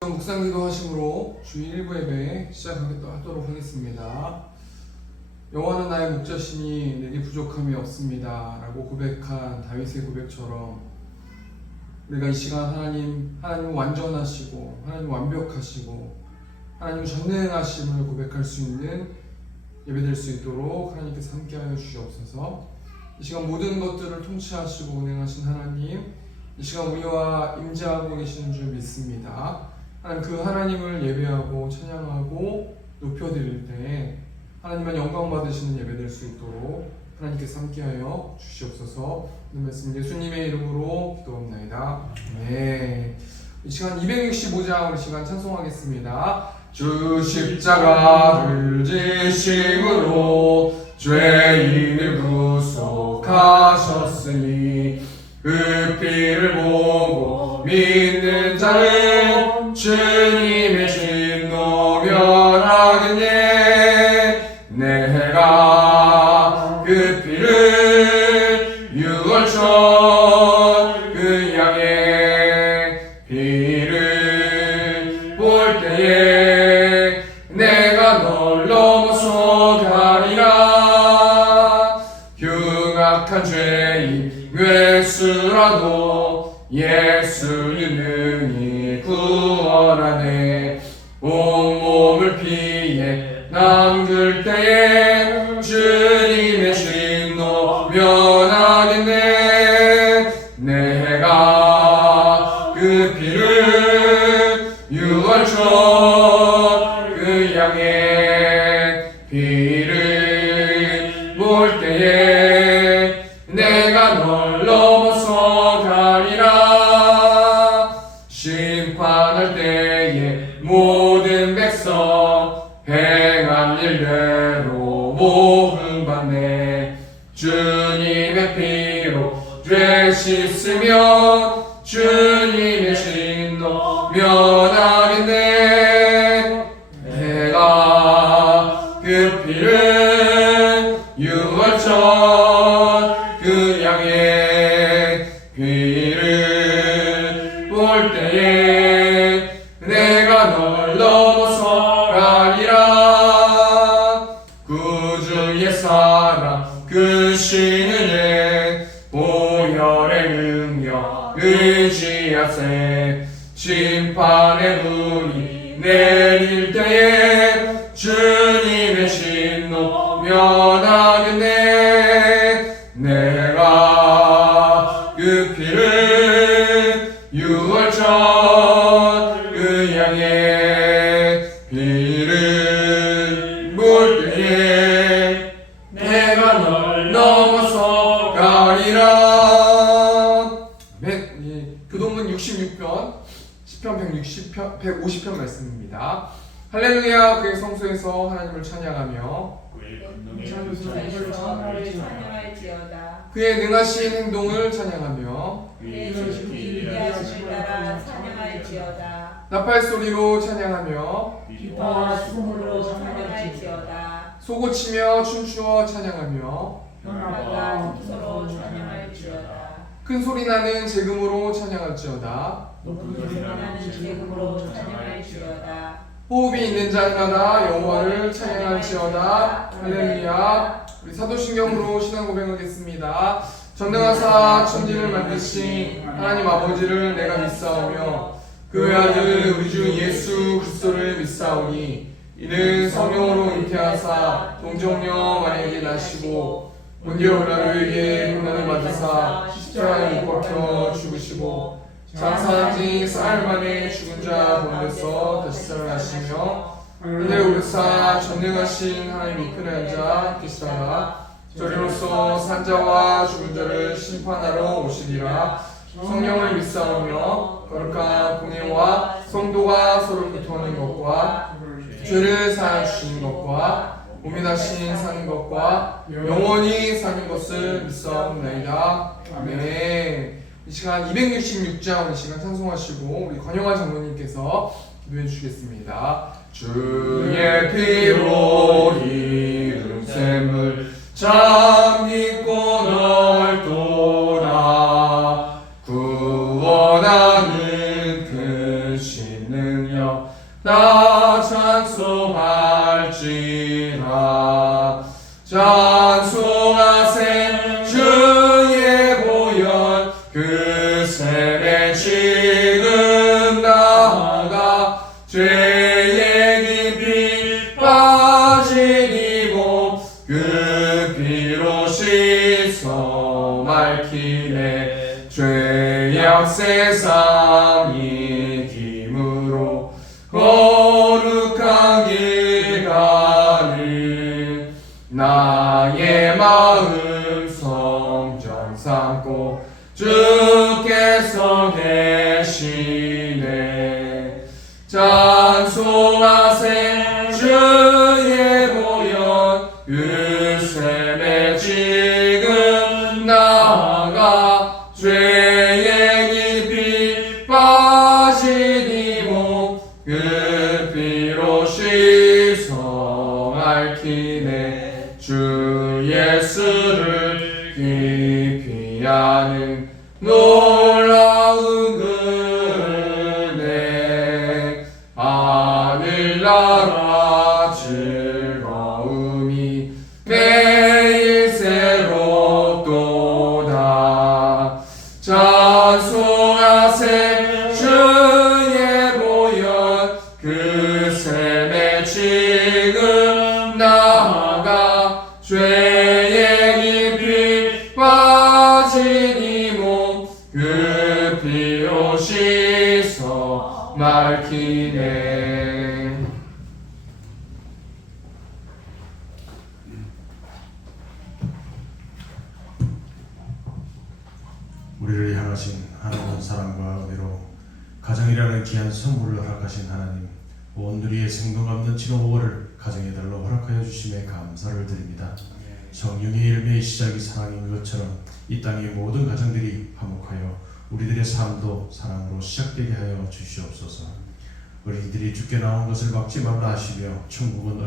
묵상기도 하심으로 주일 1부 예배 시작하도록 하겠습니다. 여호와는 나의 목자시니 내게 부족함이 없습니다 라고 고백한 다윗의 고백처럼 우리가 이 시간 하나님 완전하시고 하나님 완벽하시고 하나님 전능하심을 고백할 수 있는 예배될 수 있도록 하나님께서 함께하여 주시옵소서. 이 시간 모든 것들을 통치하시고 운행하신 하나님, 이 시간 우리와 임재하고 계시는 줄 믿습니다. 하나님, 그 하나님을 예배하고 찬양하고 높여드릴 때 하나님만 영광 받으시는 예배될 수 있도록 하나님께서 함께하여 주시옵소서. 오늘 말씀 예수님의 이름으로 기도합나이다. 네. 이 시간 265장 우리 시간 찬송하겠습니다. 주 십자가를 지심으로 죄인을 구속하셨으니 그 피를 보고 믿는 자는 주님의 진노 면하겠네. 내가 그 피를 유월절 그 양의 피를 볼 때에 내가 널 넘어서 가리라. 흉악한 죄인 뇌수라도 예수의 능히 구원하네. 온몸을 피해 남길 때에 주님의 진노 면하겠네. 내가 그 피를 유월절 그 양의 피를 볼 때에 내가 널 넘어서 가리라. 심판할 때에 모든 백성 행한 일대로 모흠받네. 주님의 피로 죄 씻으면 주님의 진노 면하겠네. 내가 그 피를 유월절 그 양의 피를 볼 때에 내가 널 넘어서 가리라. 구주의 사랑 그 신은혜 보혈의 능력 의지하세. 심판의 눈이 내릴 때에 주님의 진노 면하겠네. 내가 그 피를 유월절 그 양의 피를 볼 때에 내가 널 넘어서 가리라. 교동문 66편 시편 150편 말씀입니다. 할렐루야. 그의 성소에서 하나님을 찬양하며 그의 능하신 행동을 찬양하며 나팔 소리로 찬양하며 기타와 수금으로 찬양할지어다. 소고치며 춤추어 찬양하며 현악과 독서로 찬양할지어다. 큰 소리 나는 재금으로 찬양할지어다. 높은 소리 나는 재금으로 찬양할지어다. 호흡이 있는 자마다 여호와를 찬양할지어다. 할렐루야. 우리 사도신경으로 신앙 고백하겠습니다. 전능하사 천지를 만드신 하나님 아버지를 내가 믿사오며 그 아들 우리 주 예수 그리스도를 믿사오니 이는 성령으로 잉태하사 동정녀 마리아에게 나시고 본디오 빌라도에게 고난을 받으사 십자가에 못 박혀 죽으시고 장사한 지 사흘 만에 죽은 자 가운데서 다시 살아나시며 하늘에 오르사 전능하신 하나님 우편에 앉아 계시다가 저리로서 산자와 죽은 자를 심판하러 오시리라. 성령을 믿사오며 거룩한 공예와 성도가 서로 교통하는 것과 죄를 사하여 주시는 것과 고민하신 사는 것과 영원히 사는 것을 믿사옵나이다. 아멘. 이 시간 266장 이 시간 찬송하시고 우리 권영환 장로님께서 기도해 주시겠습니다. 주의 피로 이룬 샘을 잠기고 넓도다. 주시소 맑히네 죄악 세상이 힘으로 거룩한 길 가는 나의 마음 성전 삼고 주께서 계시네 찬송하세 주의 보혈 그 샘에 지금 나아가 죄에 깊이 빠진 이 몸 그 피로 씻어 맑히네 주 예수를 깊이 아는 놀라운 은혜 하늘나라 즐거움이 매일 새롭도다 찬송하세 주의 보혈 그 샘에 지금 나아가 죄에 깊이 빠진 이 몸 그 피로 씻어 맑히네 우리를 향하신 하나님 사랑과 은혜로 가정이라는 귀한 선물을 허락하신 하나님 온 누리의 생동 없는 진호 5월을 가정의 달로 허락하여 주심에 감사를 드립니다. 성령의 열매의 시작이 사랑인 것처럼 이 땅의 모든 가정들이 화목하여 우리들의 삶도 사랑으로 시작되게 하여 주시옵소서. 어린이들이 죽게 나온 것을 막지 말라 하시며 천국은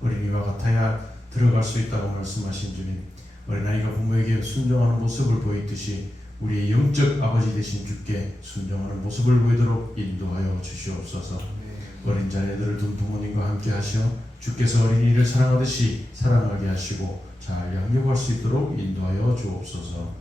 어린이와 같아야 들어갈 수 있다고 말씀하신 주님, 어린아이가 부모에게 순종하는 모습을 보이듯이 우리의 영적 아버지 되신 주께 순종하는 모습을 보이도록 인도하여 주시옵소서. 어린 자녀들을 둔 부모님과 함께 하시어 주께서 어린이를 사랑하듯이 사랑하게 하시고 잘 양육할 수 있도록 인도하여 주옵소서.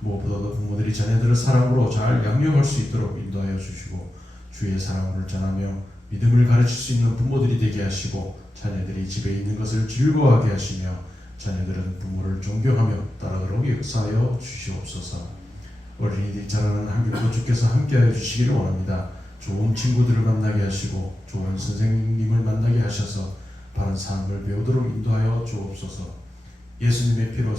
무엇보다도 부모들이 자녀들을 사랑으로 잘 양육할 수 있도록 인도하여 주시고 주의 사랑을 전하며 믿음을 가르칠 수 있는 부모들이 되게 하시고 자녀들이 집에 있는 것을 즐거워하게 하시며 자녀들은 부모를 존경하며 따르도록 역사하여 주시옵소서. 어린이들이 자라는 한국도 주께서 함께하여 주시기를 원합니다. 좋은 친구들을 만나게 하시고 좋은 선생님을 만나게 하셔서 바른 삶을 배우도록 인도하여 주옵소서. 예수님의 피로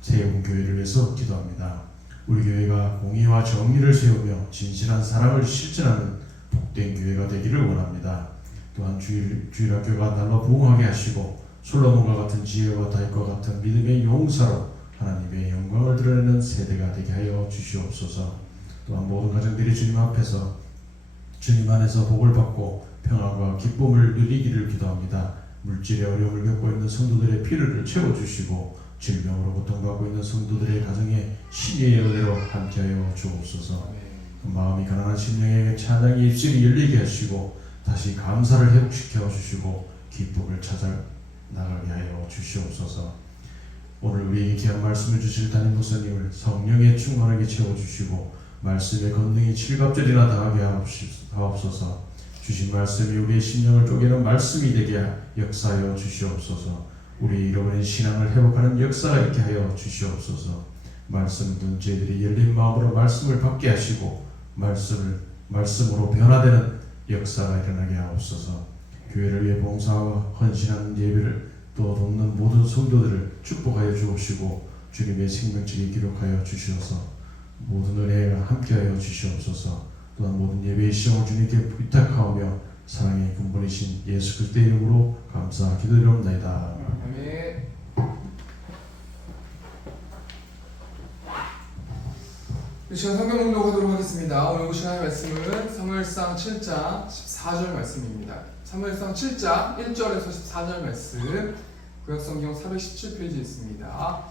세운 교회를 위해서 기도합니다. 우리 교회가 공의와 정의를 세우며 진실한 사랑을 실천하는 복된 교회가 되기를 원합니다. 또한 주일학교가 날로 부흥하게 하시고 솔로몬과 같은 지혜와 다윗과 같은 믿음의 용사로 하나님의 영광을 드러내는 세대가 되게 하여 주시옵소서. 또한 모든 가정들이 주님 앞에서 주님 안에서 복을 받고 평안과 기쁨을 누리기를 기도합니다. 물질의 어려움을 겪고 있는 성도들의 필요를 채워주시고 질병으로 고통받고 있는 성도들의 가정에 신의 은혜로 함께하여 주옵소서. 마음이 가난한 심령에게 찬양의 입술이 열리게 하시고 다시 감사를 회복시켜 주시고 기쁨을 찾아 나가게 하여 주시옵소서. 오늘 우리에게 귀한 말씀을 주실 담임 목사님을 성령의 충만하게 채워주시고 말씀의 권능이 7갑절이나 당하게 하옵소서. 주신 말씀이 우리의 심령을 쪼개는 말씀이 되게 역사하여 주시옵소서. 우리 잃어버린 신앙을 회복하는 역사가 있게 하여 주시옵소서. 말씀을 듣는 저희들이 열린 마음으로 말씀을 받게 하시고 말씀으로 변화되는 역사가 일어나게 하옵소서. 교회를 위해 봉사와 헌신하는 예배를 또 돕는 모든 성도들을 축복하여 주옵시고 주님의 생명책에 기록하여 주시옵소서. 모든 은혜가 함께하여 주시옵소서. 또한 모든 예배의 시험을 주님께 부탁하오며 사랑의 근본이신 예수 그리스도의 이름으로 감사 기도드리옵나이다. 아멘. 이 시간 성경 공독하도록 하겠습니다. 오늘 시간의 말씀은 사무엘상 7장 14절 말씀입니다. 사무엘상 7장 1절에서 14절 말씀 구약성경 417페이지에 있습니다.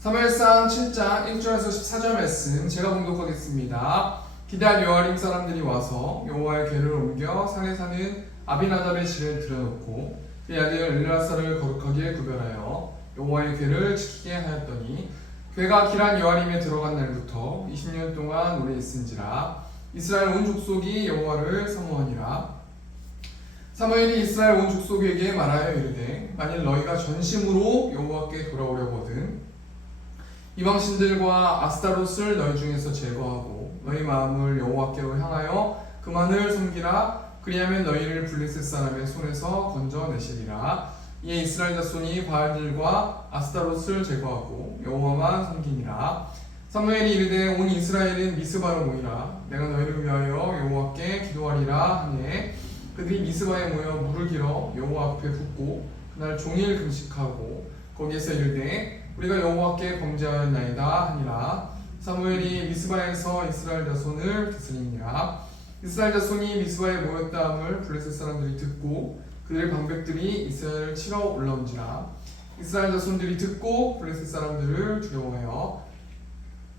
사무엘상 7장 1절에서 14절 말씀 제가 공독하겠습니다. 기럇 여아림 사람들이 와서 여호와의 궤를 옮겨 산에 사는 아비나답의 실에 들여놓고 그의 아들 엘르아사를 거룩하게 구별하여 여호와의 궤를 지키게 하였더니 궤가 기럇 여아림에 들어간 날부터 20년 동안 오래 있은지라 이스라엘 온 족속이 여호와를 사모하니라. 사무엘이 이스라엘 온 족속에게 말하여 이르되 만일 너희가 전심으로 여호와께 돌아오려거든 이방신들과 아스타롯을 너희 중에서 제거하고 너희 마음을 여호와께로 향하여 그만을 섬기라. 그리하면 너희를 블레셋 사람의 손에서 건져내시리라. 이에 이스라엘 자손이 바알들과 아스타롯을 제거하고 여호와만 섬기니라. 사무엘이 이르되 온 이스라엘은 미스바로 모이라. 내가 너희를 위하여 여호와께 기도하리라 하니 그들이 미스바에 모여 물을 길어 여호와 앞에 붓고 그날 종일 금식하고 거기에서 이르되 우리가 여호와께 범죄하였나이다 하니라. 사무엘이 미스바에서 이스라엘 자손을 다스리니라. 이스라엘 자손이 미스바에 모였다함을 블레셋 사람들이 듣고 그들의 방백들이 이스라엘을 치러 올라온지라. 이스라엘 자손들이 듣고 블레셋 사람들을 두려워하여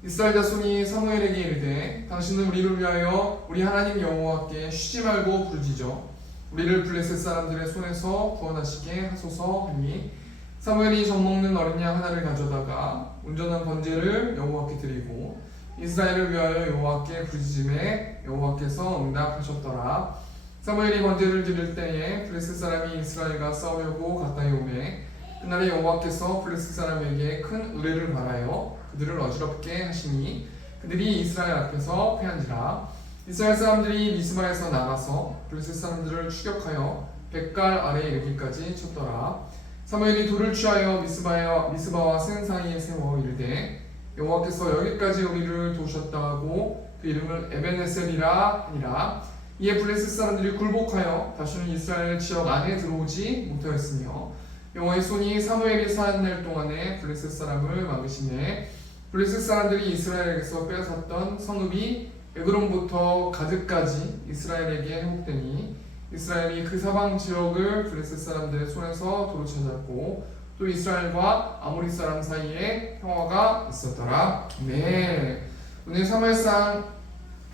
이스라엘 자손이 사무엘에게 이르되 당신은 우리를 위하여 우리 하나님 여호와께 쉬지 말고 부르짖어 우리를 블레셋 사람들의 손에서 구원하시게 하소서 하니 사무엘이 젖먹는 어린 양 하나를 가져다가 온전한 번제를 여호와께 드리고 이스라엘을 위하여 여호와께 부르짖음에 여호와께서 응답하셨더라. 사무엘이 번제를 드릴 때에 블레셋 사람이 이스라엘과 싸우려고 가까이 오매 그날에 여호와께서 블레셋 사람에게 큰 의뢰를 바라여 그들을 어지럽게 하시니 그들이 이스라엘 앞에서 패한지라. 이스라엘 사람들이 미스바에서 나가서 블레셋 사람들을 추격하여 백갈 아래에 이르기까지 쳤더라. 사무엘이 돌을 취하여 미스바와 센 사이에 세워 이르되 여호와께서 여기까지 우리를 도우셨다 하고 그 이름을 에벤에셀이라 하니라. 이에 블레셋 사람들이 굴복하여 다시는 이스라엘 지역 안에 들어오지 못하였으며 여호와의 손이 사무엘이 사는 날 동안에 블레셋 사람을 막으시매 블레셋 사람들이 이스라엘에게서 빼앗았던 성읍이 에그론부터 가드까지 이스라엘에게 회복되니 이스라엘이 그 사방 지역을 블레셋 사람들의 손에서 도로 찾았고 또 이스라엘과 아모리 사람 사이에 평화가 있었더라. 네, 오늘 사무엘상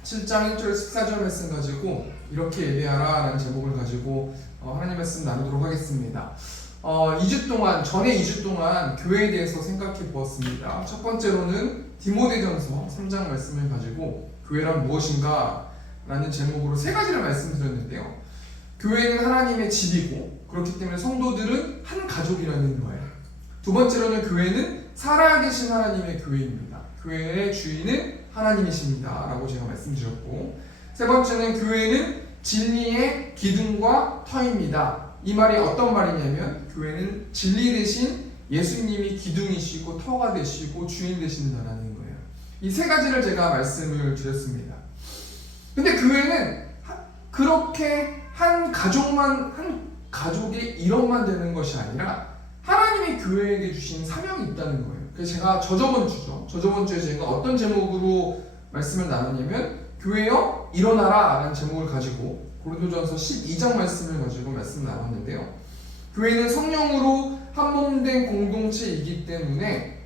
7장 1절 14절 말씀 가지고 이렇게 예배하라 라는 제목을 가지고 하나님 말씀 나누도록 하겠습니다. 2주 동안 전에 2주 동안 교회에 대해서 생각해 보았습니다. 첫 번째로는 디모데전서 3장 말씀을 가지고 교회란 무엇인가 라는 제목으로 세 가지를 말씀드렸는데요. 교회는 하나님의 집이고 그렇기 때문에 성도들은 한 가족이라는 거예요. 두 번째로는 교회는 살아계신 하나님의 교회입니다. 교회의 주인은 하나님이십니다 라고 제가 말씀드렸고, 세 번째는 교회는 진리의 기둥과 터입니다. 이 말이 어떤 말이냐면 교회는 진리 대신 예수님이 기둥이시고 터가 되시고 주인 되신다는 거예요. 이 세 가지를 제가 말씀을 드렸습니다. 근데 교회는 그렇게 한 가족의 일원만 되는 것이 아니라 하나님이 교회에게 주신 사명이 있다는 거예요. 그래서 제가 저저번 주에 제가 어떤 제목으로 말씀을 나누냐면 교회여 일어나라 라는 제목을 가지고 고린도전서 12장 말씀을 가지고 말씀을 나눴는데요. 교회는 성령으로 한 몸 된 공동체이기 때문에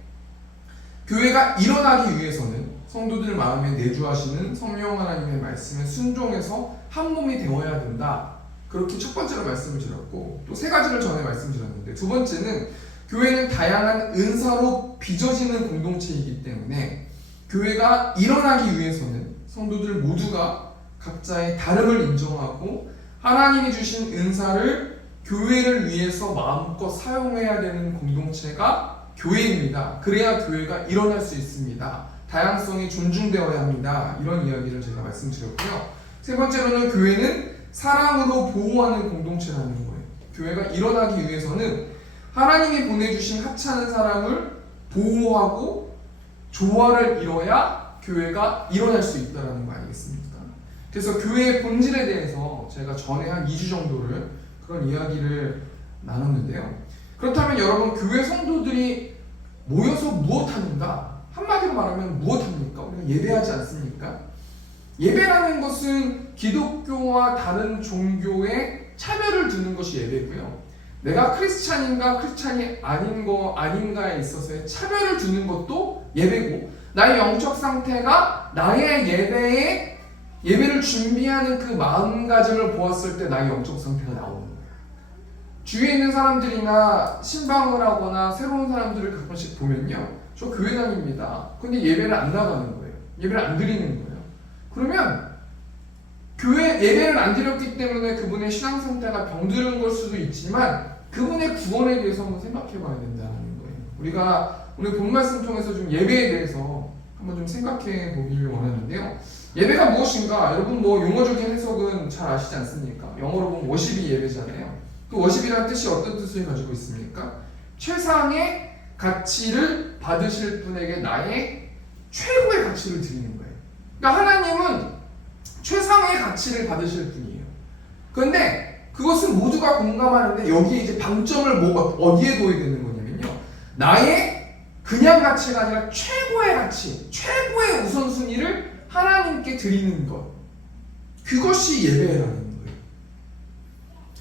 교회가 일어나기 위해서는 성도들 마음에 내주하시는 성령 하나님의 말씀에 순종해서 한 몸이 되어야 된다. 그렇게 첫 번째로 말씀을 드렸고 또 세 가지를 전에 말씀드렸는데, 두 번째는 교회는 다양한 은사로 빚어지는 공동체이기 때문에 교회가 일어나기 위해서는 성도들 모두가 각자의 다름을 인정하고 하나님이 주신 은사를 교회를 위해서 마음껏 사용해야 되는 공동체가 교회입니다. 그래야 교회가 일어날 수 있습니다. 다양성이 존중되어야 합니다. 이런 이야기를 제가 말씀드렸고요. 세 번째로는 교회는 사랑으로 보호하는 공동체라는 거예요. 교회가 일어나기 위해서는 하나님이 보내주신 하찮은 사람을 보호하고 조화를 이뤄야 교회가 일어날 수 있다는 거 아니겠습니까? 그래서 교회의 본질에 대해서 제가 전에 한 2주 정도를 그런 이야기를 나눴는데요. 그렇다면 여러분, 교회 성도들이 모여서 무엇하는가? 한마디로 말하면 무엇합니까? 우리가 예배하지 않습니까? 예배라는 것은 기독교와 다른 종교의 차별을 두는 것이 예배고요. 내가 크리스찬인가 크리스찬이 아닌가에 있어서의 차별을 두는 것도 예배고, 나의 영적 상태가 나의 예배를 준비하는 그 마음가짐을 보았을 때 나의 영적 상태가 나오는 거예요. 주위에 있는 사람들이나 신방을 하거나 새로운 사람들을 가끔씩 보면요, 저 교회 다닙니다. 근데 예배를 안 나가는 거예요. 예배를 안 드리는 거예요. 그러면 교회 예배를 안 드렸기 때문에 그분의 신앙 상태가 병드는 걸 수도 있지만 그분의 구원에 대해서 한번 생각해 봐야 된다는 거예요. 우리가 오늘 본 말씀 통해서 좀 예배에 대해서 한번 좀 생각해 보기를 원하는데요. 예배가 무엇인가? 여러분 뭐 용어적인 해석은 잘 아시지 않습니까? 영어로 보면 워십이 예배잖아요. 그 워십이라는 뜻이 어떤 뜻을 가지고 있습니까? 최상의 가치를 받으실 분에게 나의 최고의 가치를 드리는 거예요. 그러니까 하나님은 최상의 가치를 받으실 분이에요. 그런데 그것은 모두가 공감하는데 여기에 이제 방점을 어디에 둬야 되는 거냐면요. 나의 그냥 가치가 아니라 최고의 가치, 최고의 우선순위를 하나님께 드리는 것. 그것이 예배라는 거예요.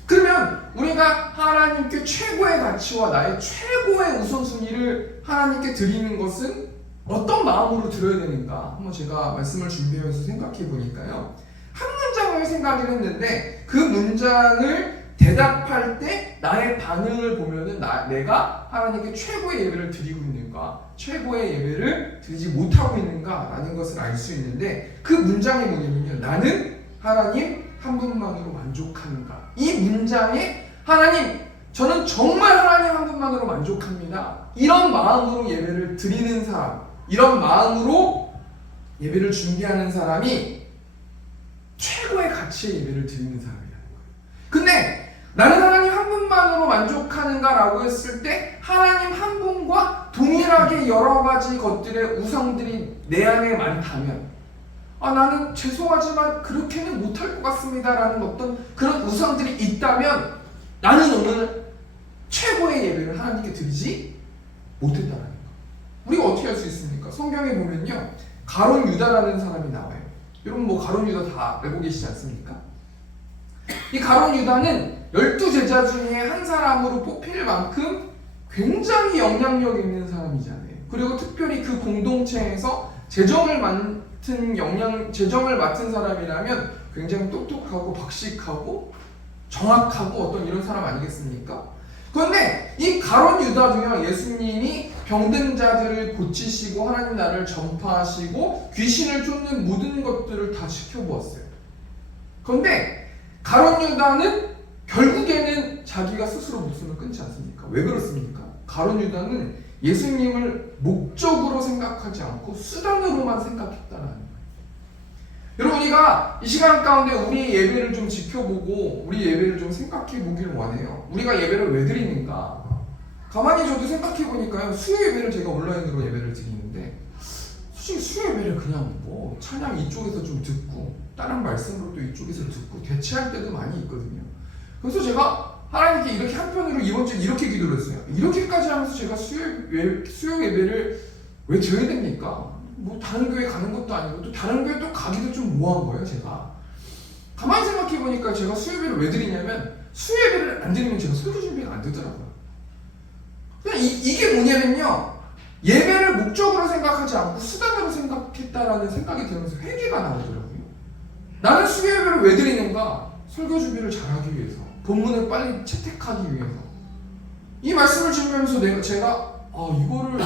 그러면 우리가 하나님께 최고의 가치와 나의 최고의 우선순위를 하나님께 드리는 것은 어떤 마음으로 드려야 되는가? 한번 제가 말씀을 준비하면서 생각해 보니까요. 한 문장을 생각을 했는데 그 문장을 대답할 때 나의 반응을 보면은 내가 하나님께 최고의 예배를 드리고 있는가, 최고의 예배를 드리지 못하고 있는가라는 것을 알 수 있는데 그 문장이 뭐냐면요. 나는 하나님 한 분만으로 만족하는가. 이 문장에 하나님, 저는 정말 하나님 한 분만으로 만족합니다. 이런 마음으로 예배를 드리는 사람, 이런 마음으로 예배를 준비하는 사람이 최고의 가치의 예배를 드리는 사람이라는 거예요. 근데 나는 하나님 한 분만으로 만족하는가라고 했을 때 하나님 한 분과 동일하게 여러 가지 것들의 우상들이 내 안에 많다면 나는 죄송하지만 그렇게는 못할 것 같습니다라는 어떤 그런 우상들이 있다면 나는 오늘 최고의 예배를 하나님께 드리지 못했다는 거예요. 우리가 어떻게 할 수 있습니까? 성경에 보면요. 가룟 유다라는 사람이 나와요. 여러분 뭐 가룟 유다 다 알고 계시지 않습니까? 이 가룟 유다는 12제자 중에 한 사람으로 뽑힐 만큼 굉장히 영향력 있는 사람이잖아요. 그리고 특별히 그 공동체에서 재정을 맡은 사람이라면 굉장히 똑똑하고 박식하고 정확하고 어떤 이런 사람 아니겠습니까? 그런데 이 가룟 유다 중에 예수님이 병든 자들을 고치시고 하나님 나라를 전파하시고 귀신을 쫓는 모든 것들을 다 지켜보았어요. 그런데 가룟 유다는 결국에는 자기가 스스로 목숨을 끊지 않습니까? 왜 그렇습니까? 가룟 유다는 예수님을 목적으로 생각하지 않고 수단으로만 생각했다는 거예요. 여러분, 우리가 이 시간 가운데 우리의 예배를 좀 지켜보고 우리 예배를 좀 생각해 보기를 원해요. 우리가 예배를 왜 드리는가? 가만히 저도 생각해 보니까요. 수요 예배를 제가 온라인으로 예배를 드리는데 솔직히 수요 예배를 그냥 뭐 찬양 이쪽에서 좀 듣고 다른 말씀으로 또 이쪽에서 듣고 대체할 때도 많이 있거든요. 그래서 제가 하나님께 이렇게 한편으로 이번 주에 이렇게 기도를 했어요. 이렇게까지 하면서 제가 수요 예배를 왜 드려야 됩니까? 뭐 다른 교회 가는 것도 아니고 또 다른 교회 또 가기도 좀 뭐한 거예요, 제가. 가만히 생각해 보니까 제가 수요 예배를 왜 드리냐면 수요 예배를 안 드리면 제가 설교 준비가 안 되더라고요. 그냥 이게 뭐냐면요. 예배를 목적으로 생각하지 않고 수단으로 생각했다라는 생각이 들면서 회개가 나오더라고요. 나는 수요 예배를 왜 드리는가? 설교 준비를 잘하기 위해서, 본문을 빨리 채택하기 위해서. 이 말씀을 준비하면서 제가 이거를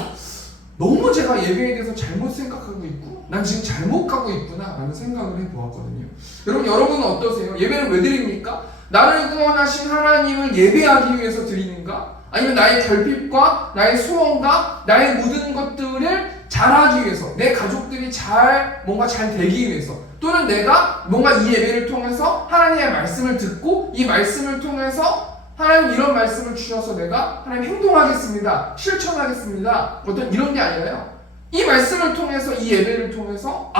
너무 제가 예배에 대해서 잘못 생각하고 있고 난 지금 잘못 가고 있구나 라는 생각을 해보았거든요. 여러분은 어떠세요? 예배를 왜 드립니까? 나를 구원하신 하나님을 예배하기 위해서 드리는가? 아니면 나의 결핍과 나의 소원과 나의 모든 것들을 잘하기 위해서, 내 가족들이 뭔가 잘 되기 위해서, 또는 내가 뭔가 이 예배를 통해서 하나님의 말씀을 듣고 이 말씀을 통해서 하나님 이런 말씀을 주셔서 내가 하나님 행동하겠습니다, 실천하겠습니다, 어떤 이런 게 아니라요. 이 말씀을 통해서, 이 예배를 통해서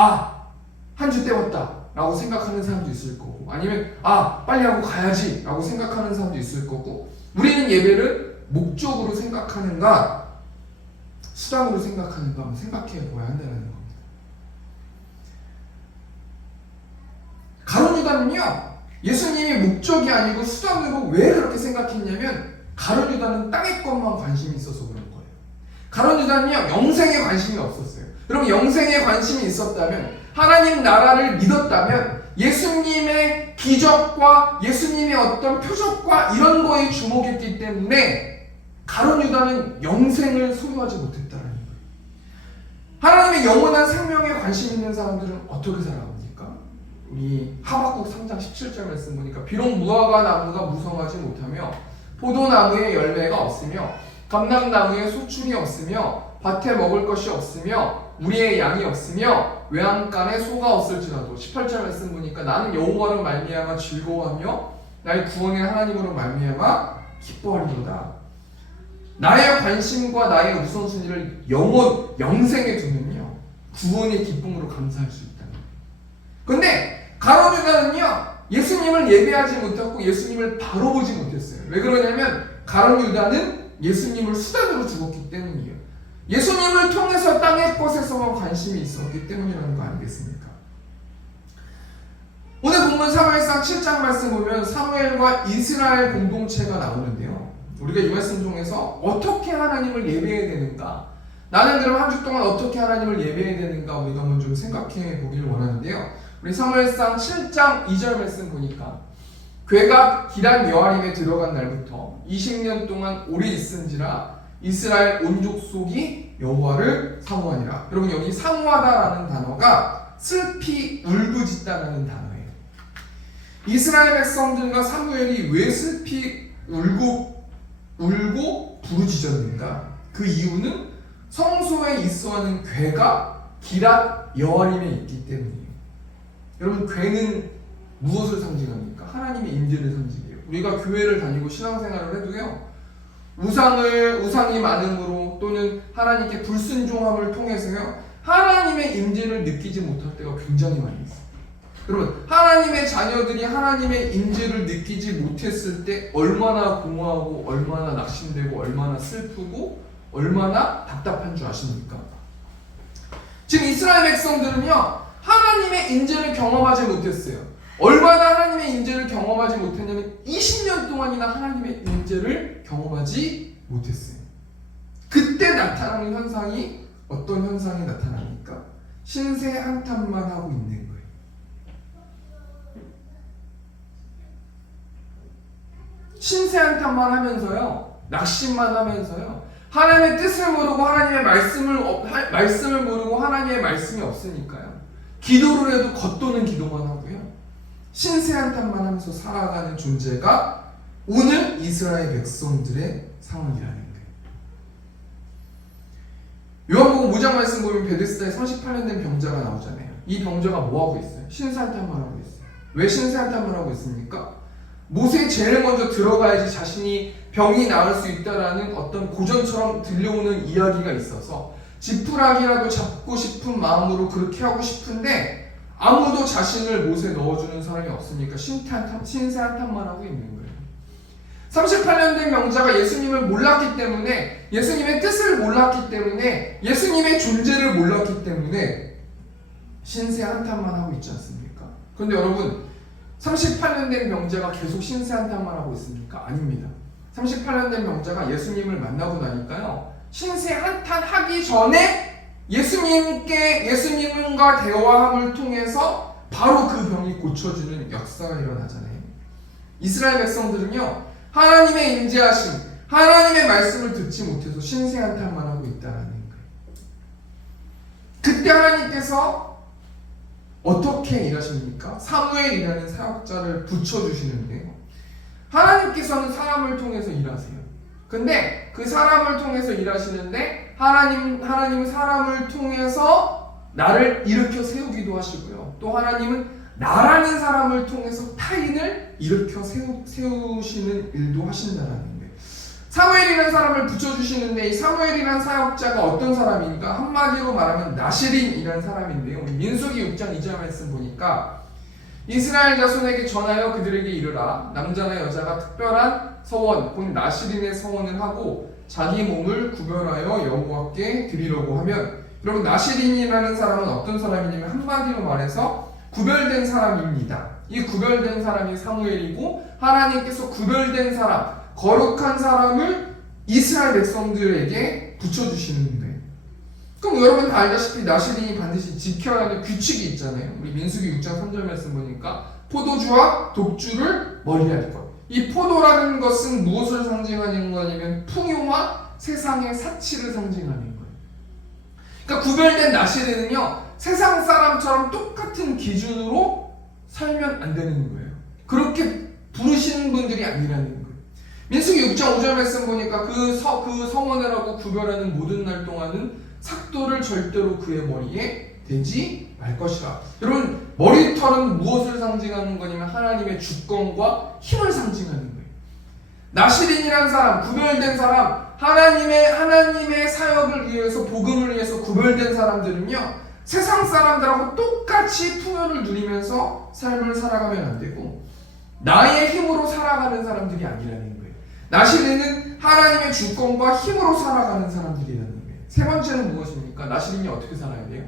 한 주 때웠다 라고 생각하는 사람도 있을 거고, 아니면 빨리 하고 가야지 라고 생각하는 사람도 있을 거고, 우리는 예배를 목적으로 생각하는가 수단으로 생각하는가 한번 생각해 보아야 한다는 겁니다. 가룟 유다는요, 예수님이 목적이 아니고 수단으로 왜 그렇게 생각했냐면 가룟 유다는 땅의 것만 관심이 있어서 그런 거예요. 가룟 유다는요, 영생에 관심이 없었어요. 여러분, 영생에 관심이 있었다면, 하나님 나라를 믿었다면 예수님의 기적과 예수님의 어떤 표적과 이런 거에 주목했기 때문에 가룟 유다는 영생을 소유하지 못했다는 거예요. 하나님의 영원한 생명에 관심 있는 사람들은 어떻게 살아갑니까? 우리 하박국 3장 17절 말씀 보니까 비록 무화과 나무가 무성하지 못하며 포도나무에 열매가 없으며 감람나무에 소출이 없으며 밭에 먹을 것이 없으며 우리의 양이 없으며 외양간에 소가 없을지라도 18절 말씀 보니까 나는 여호와로 말미암아 즐거워하며 나의 구원의 하나님으로 말미암아 기뻐하리로다. 나의 관심과 나의 우선순위를 영생에 두면요 구원의 기쁨으로 감사할 수 있다는 거예요. 근데 가룟 유다는요 예수님을 예배하지 못했고 예수님을 바로 보지 못했어요. 왜 그러냐면 가룟 유다는 예수님을 수단으로 죽었기 때문이에요. 예수님을 통해서 땅의 것에서만 관심이 있었기 때문이라는 거 아니겠습니까? 오늘 본문 사무엘상 7장 말씀 보면 사무엘과 이스라엘 공동체가 나오는데요. 우리가 이 말씀 통해서 어떻게 하나님을 예배해야 되는가, 나는 그럼 한 주 동안 어떻게 하나님을 예배해야 되는가 우리가 한번 좀 생각해 보기를 원하는데요. 우리 사무엘상 7장 2절 말씀 보니까 괴가 기란 여아림에 들어간 날부터 20년 동안 오래 있은지라 이스라엘 온 족속이 여호와를 사모하니라. 여러분 여기 사모하다라는 단어가 슬피 울부짖다라는 단어예요. 이스라엘 백성들과 사무엘이 왜 슬피 울고 부르짖었는가? 그 이유는 성소에 있어하는 괴가 기랏 여아림에 있기 때문이에요. 여러분 괴는 무엇을 상징합니까? 하나님의 임재를 상징해요. 우리가 교회를 다니고 신앙생활을 해도요 우상이 많음으로 또는 하나님께 불순종함을 통해서요 하나님의 임재를 느끼지 못할 때가 굉장히 많이 있어요. 여러분 하나님의 자녀들이 하나님의 임재를 느끼지 못했을 때 얼마나 공허하고 얼마나 낙심되고 얼마나 슬프고 얼마나 답답한 줄 아십니까? 지금 이스라엘 백성들은요 하나님의 임재를 경험하지 못했어요. 얼마나 하나님의 임재를 경험하지 못했냐면 20년 동안이나 하나님의 임재를 경험하지 못했어요. 그때 나타나는 현상이 어떤 현상이 나타납니까? 신세 한탄만 하고 있는 거예요. 신세 한탄만 하면서요 낙심만 하면서요 하나님의 뜻을 모르고 하나님의 말씀을 모르고 하나님의 말씀이 없으니까요 기도를 해도 겉도는 기도만 하고요 신세 한탄만 하면서 살아가는 존재가 오늘 이스라엘 백성들의 상황이라는 거예요. 요한복음 5장 말씀 보면 베데스다에 38년 된 병자가 나오잖아요. 이 병자가 뭐 하고 있어요? 신세 한탄만 하고 있어요. 왜 신세 한탄만 하고 있습니까? 못에 제일 먼저 들어가야지 자신이 병이 나을 수 있다라는 어떤 고전처럼 들려오는 이야기가 있어서 지푸라기라도 잡고 싶은 마음으로 그렇게 하고 싶은데 아무도 자신을 못에 넣어주는 사람이 없으니까 신세 한탄만 하고 있는 거예요. 38년 된 명자가 예수님을 몰랐기 때문에 예수님의 뜻을 몰랐기 때문에 예수님의 존재를 몰랐기 때문에 신세 한탄만 하고 있지 않습니까? 그런데 여러분 38년 된 명자가 계속 신세 한탄만 하고 있습니까? 아닙니다. 38년 된 명자가 예수님을 만나고 나니까요 신세 한탄하기 전에 예수님과 대화함을 통해서 바로 그 병이 고쳐지는 역사가 일어나잖아요. 이스라엘 백성들은요 하나님의 임재하심, 하나님의 말씀을 듣지 못해서 신세 한탄만 하고 있다는 거예요. 그때 하나님께서 어떻게 일하십니까? 사무엘이라는 사역자를 붙여주시는데요. 하나님께서는 사람을 통해서 일하세요. 근데 그 사람을 통해서 일하시는데 하나님은 사람을 통해서 나를 일으켜 세우기도 하시고요. 또 하나님은 나라는 사람을 통해서 타인을 일으켜 세우시는 일도 하신다는 거예요. 사무엘이라는 사람을 붙여주시는데 이 사무엘이라는 사역자가 어떤 사람인가? 한마디로 말하면 나시린이라는 사람인데요. 민수기 6장 2절 말씀 보니까 이스라엘 자손에게 전하여 그들에게 이르라. 남자나 여자가 특별한 서원 곧 나시린의 서원을 하고 자기 몸을 구별하여 여호와께 드리려고 하면, 여러분 나시린이라는 사람은 어떤 사람이냐면 한마디로 말해서 구별된 사람입니다. 이 구별된 사람이 사무엘이고 하나님께서 구별된 사람, 거룩한 사람을 이스라엘 백성들에게 붙여주시는 거예요. 그럼 여러분 다 알다시피 나시린이 반드시 지켜야 하는 규칙이 있잖아요. 우리 민수기 6장 3절 말씀 보니까 포도주와 독주를 멀리할 것. 이 포도라는 것은 무엇을 상징하는 거냐면 풍요와 세상의 사치를 상징하는 거예요. 그러니까 구별된 나시린은요 세상 사람처럼 똑같은 기준으로 살면 안 되는 거예요. 그렇게 부르시는 분들이 아니라는 거예요. 민수기 6장 5절 말씀 보니까 그 성원을 하고 구별하는 모든 날 동안은 삭도를 절대로 그의 머리에 대지 말 것이라. 여러분, 머리털은 무엇을 상징하는 거냐면 하나님의 주권과 힘을 상징하는 거예요. 나시린이라는 사람, 구별된 사람, 하나님의 사역을 위해서, 복음을 위해서 구별된 사람들은요, 세상 사람들하고 똑같이 풍요를 누리면서 삶을 살아가면 안 되고 나의 힘으로 살아가는 사람들이 아니라는 거예요. 나시린은 하나님의 주권과 힘으로 살아가는 사람들이라는 거예요. 세 번째는 무엇입니까? 나시린이 어떻게 살아야 돼요?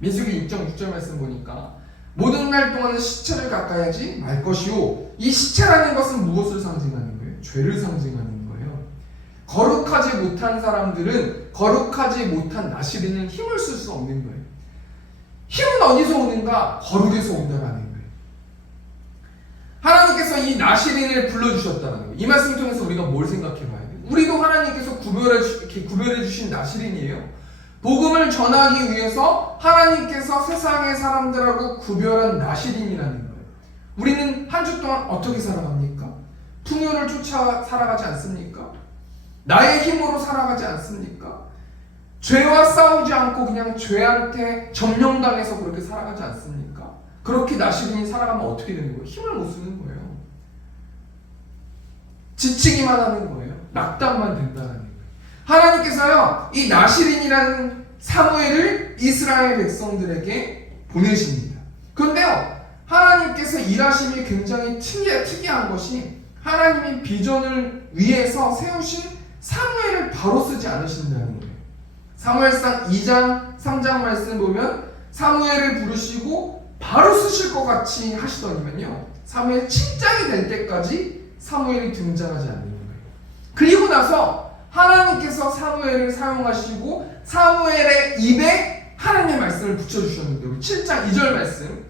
민수기 6장 6절 말씀 보니까 모든 날 동안은 시체를 가까이하지 말 것이요. 이 시체라는 것은 무엇을 상징하는 거예요? 죄를 상징하는 거예요. 거룩하지 못한 사람들은, 거룩하지 못한 나시린은 힘을 쓸 수 없는 거예요. 힘은 어디서 오는가? 거룩에서 온다라는 거예요. 하나님께서 이 나시린을 불러주셨다는 거예요. 이 말씀 통해서 우리가 뭘 생각해 봐야 돼요? 우리도 하나님께서 구별해 주신 나시린이에요. 복음을 전하기 위해서 하나님께서 세상의 사람들하고 구별한 나시린이라는 거예요. 우리는 한 주 동안 어떻게 살아갑니까? 풍요를 쫓아 살아가지 않습니까? 나의 힘으로 살아가지 않습니까? 죄와 싸우지 않고 그냥 죄한테 점령당해서 그렇게 살아가지 않습니까? 그렇게 나시린이 살아가면 어떻게 되는 거예요? 힘을 못 쓰는 거예요. 지치기만 하는 거예요. 낙담만 된다는 거예요. 하나님께서요, 이 나시린이라는 사무엘을 이스라엘 백성들에게 보내십니다. 그런데요, 하나님께서 일하심이 굉장히 특이한 것이 하나님의 비전을 위해서 세우신 사무엘을 바로 쓰지 않으신다는 거예요. 사무엘상 2장, 3장 말씀 보면 사무엘을 부르시고 바로 쓰실 것 같이 하시더니만요, 사무엘 7장이 될 때까지 사무엘이 등장하지 않는 거예요. 그리고 나서 하나님께서 사무엘을 사용하시고 사무엘의 입에 하나님의 말씀을 붙여주셨는데, 우리 7장 2절 말씀,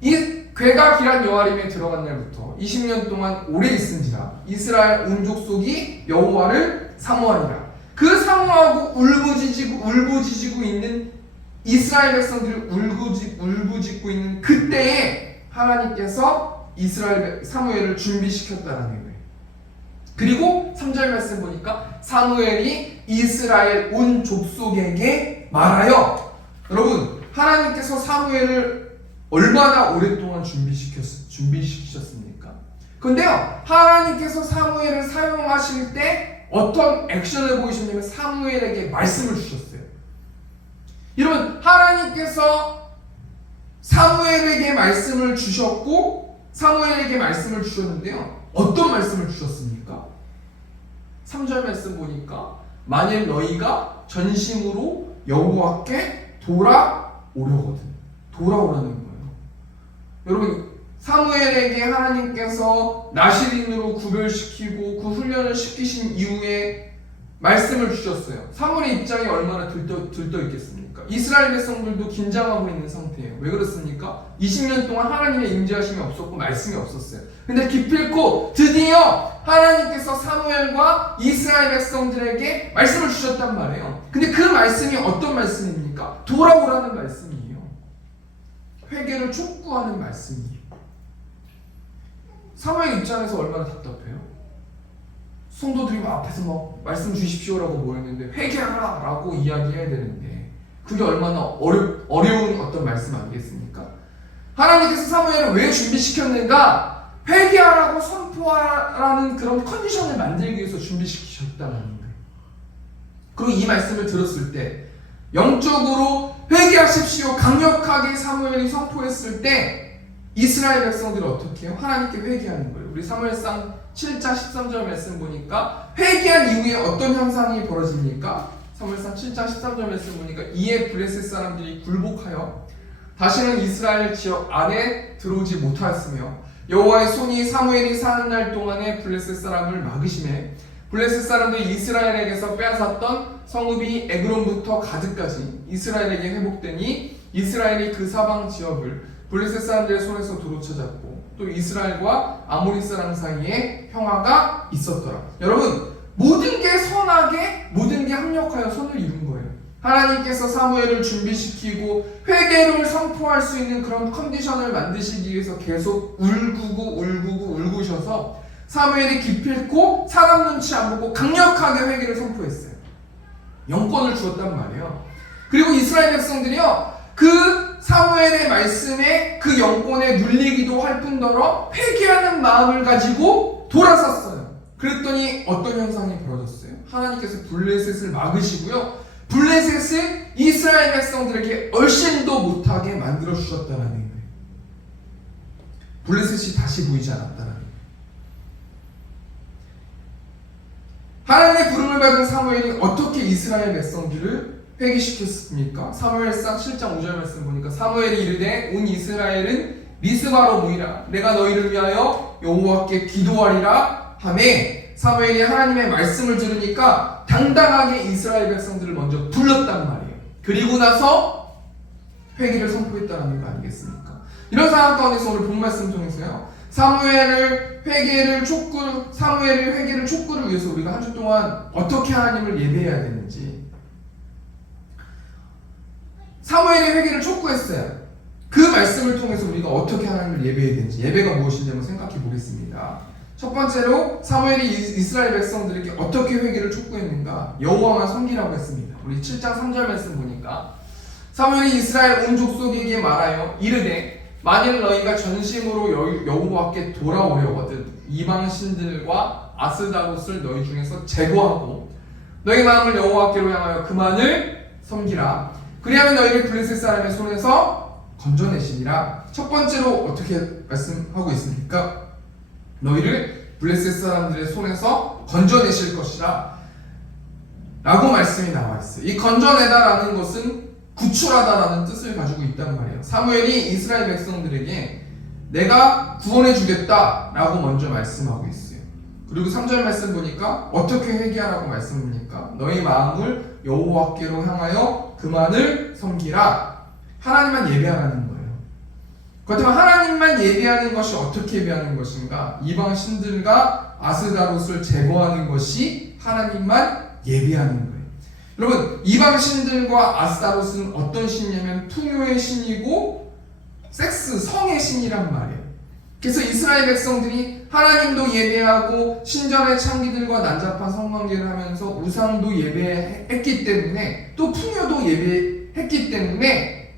이 괴가 기란 여아림에 들어간 날부터 20년 동안 오래 있은지라 이스라엘 온 족속이 여호와를 사모하니라. 그 사모하고 울부짖고 있는 이스라엘 백성들이 울부짖고 있는 그때에 하나님께서 사무엘을 준비시켰다라는 거예요. 그리고 3절 말씀 보니까 사무엘이 이스라엘 온 족속에게 말하여. 여러분, 하나님께서 사무엘을 얼마나 오랫동안 준비시키셨습니까? 근데요, 하나님께서 사무엘을 사용하실 때 어떤 액션을 보이셨냐면 사무엘에게 말씀을 주셨어요. 여러분, 하나님께서 사무엘에게 말씀을 주셨고 사무엘에게 말씀을 주셨는데요, 어떤 말씀을 주셨습니까? 3절 말씀 보니까 만일 너희가 전심으로 여호와께 돌아오라는 거예요. 여러분, 사무엘에게 하나님께서 나시린으로 구별시키고 그 훈련을 시키신 이후에 말씀을 주셨어요. 사무엘의 입장이 얼마나 들떠 있겠습니까? 이스라엘 백성들도 긴장하고 있는 상태예요. 왜 그렇습니까? 20년 동안 하나님의 임재하심이 없었고 말씀이 없었어요. 근데 기필코 드디어 하나님께서 사무엘과 이스라엘 백성들에게 말씀을 주셨단 말이에요. 근데 그 말씀이 어떤 말씀입니까? 돌아오라는 말씀이에요. 회개를 촉구하는 말씀이에요. 사무엘 입장에서 얼마나 답답해요? 성도들이 앞에서 말씀 주십시오라고 모였는데 회개하라 라고 이야기해야 되는데 그게 얼마나 어려운 어떤 말씀 아니겠습니까? 하나님께서 사무엘을 왜 준비시켰는가? 회개하라고 선포하라는 그런 컨디션을 만들기 위해서 준비시키셨다는 거예요. 그리고 이 말씀을 들었을 때 영적으로 회개하십시오 강력하게 사무엘이 선포했을 때 이스라엘 백성들이 어떻게 해요? 하나님께 회개하는 거예요. 우리 사무엘상 7장 13절 말씀 보니까 회개한 이후에 어떤 현상이 벌어집니까? 사무엘상 7장 13절 말씀 보니까 이에 블레셋 사람들이 굴복하여 다시는 이스라엘 지역 안에 들어오지 못하였으며 여호와의 손이 사무엘이 사는 날 동안에 블레셋 사람을 막으심에 블레셋 사람들이 이스라엘에게서 빼앗았던 성읍이 에그론부터 가드까지 이스라엘에게 회복되니 이스라엘이 그 사방 지역을 블레셋 사람들의 손에서 도로 찾았고 또 이스라엘과 아모리 사람 사이에 평화가 있었더라. 여러분, 모든 게 선하게 모든 게 합력하여 선을 이룬 거예요. 하나님께서 사무엘을 준비시키고 회개를 선포할 수 있는 그런 컨디션을 만드시기 위해서 계속 울구셔서 사무엘이 기필코 사람 눈치 안 보고 강력하게 회개를 선포했어요. 영권을 주었단 말이에요. 그리고 이스라엘 백성들이요, 그 사무엘의 말씀에 그 영권에 눌리기도 할 뿐더러 회개하는 마음을 가지고 돌아섰어요. 그랬더니 어떤 현상이 벌어졌어요? 하나님께서 블레셋을 막으시고요, 블레셋을 이스라엘 백성들에게 얼씬도 못하게 만들어 주셨다는 거예요. 블레셋이 다시 보이지 않았다는 거예요. 하나님의 부름을 받은 사무엘이 어떻게 이스라엘 백성들을 회개시켰습니까? 사무엘상 7장 5절 말씀 보니까 사무엘이 이르되 온 이스라엘은 미스바로 모이라 내가 너희를 위하여 여호와께 기도하리라 하매 사무엘이 하나님의 말씀을 들으니까 당당하게 이스라엘 백성들을 먼저 불렀단 말이에요. 그리고 나서 회개를 선포했다는 거 아니겠습니까? 이런 상황 가운데서 오늘 본 말씀 통해서요, 사무엘의 회개를 촉구를 위해서 우리가 한 주 동안 어떻게 하나님을 예배해야 되는지, 사무엘의 회개를 촉구했어요. 그 말씀을 통해서 우리가 어떻게 하나님을 예배해야 되는지, 예배가 무엇인지 한번 생각해 보겠습니다. 첫 번째로 사무엘이 이스라엘 백성들에게 어떻게 회개를 촉구했는가? 여호와만 섬기라고 했습니다. 우리 7장 3절 말씀 보니까 사무엘이 이스라엘 온 족속에게 말하여 이르되 만일 너희가 전심으로 여호와께 돌아오려거든 이방 신들과 아스다롯을 너희 중에서 제거하고 너희 마음을 여호와께로 향하여 그만을 섬기라. 그리하면 너희를 블레셋 사람의 손에서 건져내시니라. 첫 번째로 어떻게 말씀하고 있습니까? 너희를 블레셋 사람들의 손에서 건져내실 것이라 라고 말씀이 나와 있어요. 이 건져내다라는 것은 구출하다라는 뜻을 가지고 있단 말이에요. 사무엘이 이스라엘 백성들에게 내가 구원해 주겠다 라고 먼저 말씀하고 있어요. 그리고 3절 말씀 보니까 어떻게 회개하라고 말씀합니까? 너희 마음을 여호와께로 향하여 그만을 섬기라. 하나님만 예배하라는 거예요. 그렇다면 하나님만 예배하는 것이 어떻게 예배하는 것인가? 이방 신들과 아스다롯을 제거하는 것이 하나님만 예배하는 거예요. 여러분, 이방 신들과 아스다롯은 어떤 신이냐면 풍요의 신이고 섹스, 성의 신이란 말이에요. 그래서 이스라엘 백성들이 하나님도 예배하고 신전의 창기들과 난잡한 성관계를 하면서 우상도 예배했기 때문에 또 풍요도 예배했기 때문에